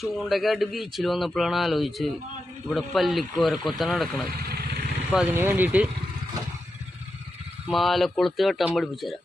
ചൂണ്ടക്കായിട്ട് ബീച്ചിൽ വന്നപ്പോഴാണ് ആലോചിച്ച് ഇവിടെ പല്ലിക്കോരക്കൊത്ത നടക്കണത്. അപ്പോൾ അതിന് വേണ്ടിയിട്ട് മാലക്കുളത്ത് കെട്ടാൻ പഠിപ്പിച്ചു തരാം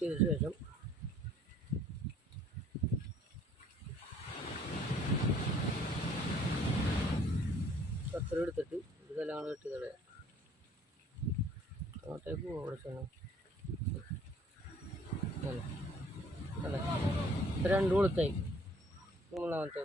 ചെയ്ത ശേഷം കത്തറ എടുത്തിട്ട് ഇതെല്ലാം കെട്ടി തടയാം അങ്ങോട്ടേക്ക് അവിടെ ചെന്ന് അല്ല? രണ്ടു കൊടുത്തായി മൂന്നാമത്തെ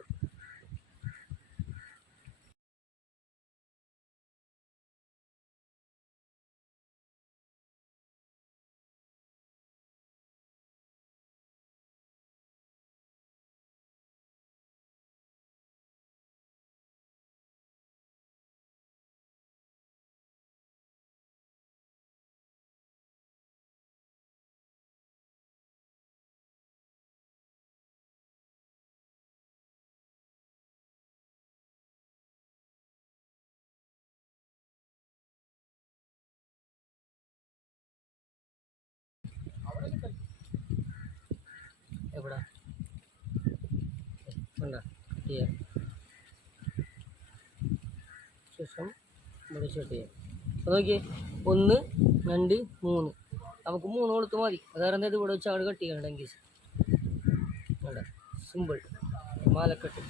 എവിടെ? ശേഷം ഇവിടെ ഷർട്ട് ചെയ്യാം. നോക്കിയേ ഒന്ന് രണ്ട് മൂന്ന്. നമുക്ക് മൂന്ന് കൊടുത്ത് മതി. വേറെ ഇത് ഇവിടെ വെച്ച് അവിടെ കട്ട് ചെയ്യണം ഡെങ്കീസ് സിമ്പിൾ മാലക്കെട്ട്.